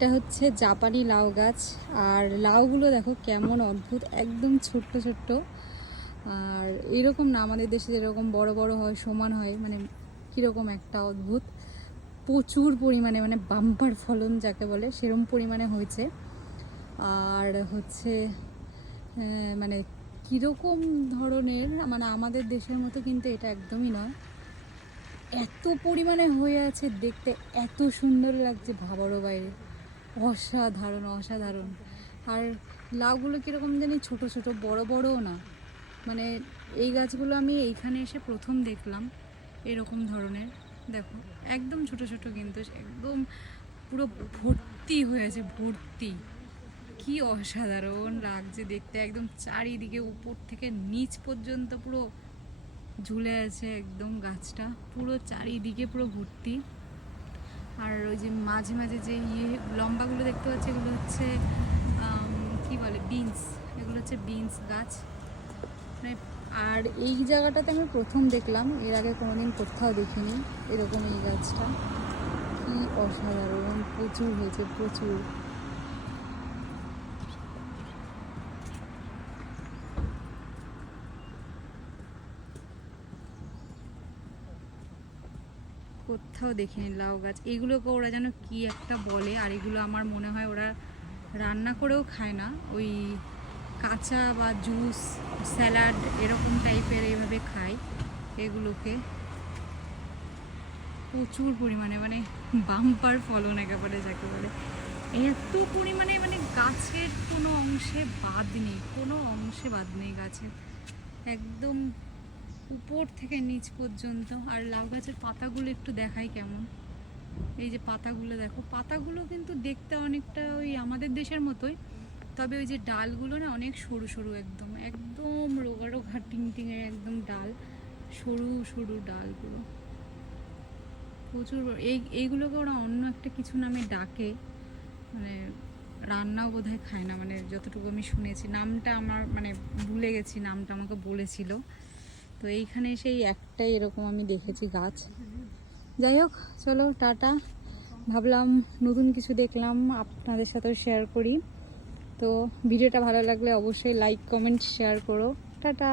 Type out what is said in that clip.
এটা হচ্ছে জাপানি লাউ গাছ। আর লাউগুলো দেখো কেমন অদ্ভুত, একদম ছোট্ট ছোট্ট। আর এরকম না, আমাদের দেশে যেরকম বড় বড় হয়, সমান হয় মানে কীরকম একটা অদ্ভুত। প্রচুর পরিমাণে মানে বাম্পার ফলন যাকে বলে, সেরম পরিমাণে হয়েছে। আর হচ্ছে মানে কীরকম ধরনের মানে আমাদের দেশের মতো কিন্তু এটা একদমই নয়। এত পরিমাণে হয়ে আছে দেখতে, এত সুন্দর লাগছে ভাবারও বাইরে। অসাধারণ অসাধারণ। আর লাউগুলো কীরকম জানি ছোট ছোট, বড়, বড়ও না। মানে এই গাছগুলো আমি এইখানে এসে প্রথম দেখলাম, এরকম ধরনের। দেখো, একদম ছোট ছোট কিন্তু, একদম পুরো ভর্তি হয়েছে ভর্তি। কি অসাধারণ লাগছে দেখতে, একদম চারিদিকে উপর থেকে নিচ পর্যন্ত পুরো ঝুলে আছে একদম গাছটা। পুরো চারিদিকে পুরো ভর্তি। আর ওই যে মাঝে মাঝে যে ইয়ে লম্বাগুলো দেখতে পাচ্ছি, এগুলো হচ্ছে কি বলে বিনস এগুলো হচ্ছে বিনস গাছ। মানে আর এই জায়গাটাতে আমি প্রথম দেখলাম, এর আগে কোনোদিন কোথাও দেখিনি, এরকম এই গাছটা। কি অসাধারণ, প্রচুর হয়েছে, প্রচুর। কোথাও দেখিনি লাউ গাছ। এগুলোকে ওরা যেন কি একটা বলে, আর এগুলো আমার মনে হয় ওরা রান্না করেও খায় না। ওই কাঁচা বা জুস, স্যালাড এরকম টাইপের এইভাবে খায় এগুলোকে। প্রচুর পরিমাণে মানে বাম্পার ফলন একেবারে যাকে বলে। এত পরিমাণে মানে গাছের কোনো অংশে বাদ নেই, কোনো অংশে বাদ নেই গাছের। একদম উপর থেকে নিচ পর্যন্ত, আর লাউ গাছের পাতাগুলো একটু দেখাই কেমন। এই যে পাতাগুলো দেখো, পাতাগুলো কিন্তু দেখতে অনেকটা ওই আমাদের দেশের মতোই, তবে ওই যে ডালগুলো না অনেক সরু সরু একদম একদম রোগা রোগা টিং টিংয়ের একদম ডাল, সরু সরু ডালগুলো। প্রচুর এই, এইগুলোকে ওরা অন্য একটা কিছু নামে ডাকে মানে রান্নাও বোধহয় খায় না মানে যতটুকু আমি শুনেছি, নামটা আমার মানে ভুলে গেছি, নামটা আমাকে বলেছিল। তো এইখানে সেই একটাই এরকম আমি দেখেছি গাছ। যাই হোক, চলো, টাটা। ভাবলাম নতুন কিছু দেখলাম, আপনাদের সাথেও শেয়ার করি। তো ভিডিওটা ভালো লাগলে অবশ্যই লাইক কমেন্ট শেয়ার করো। টাটা!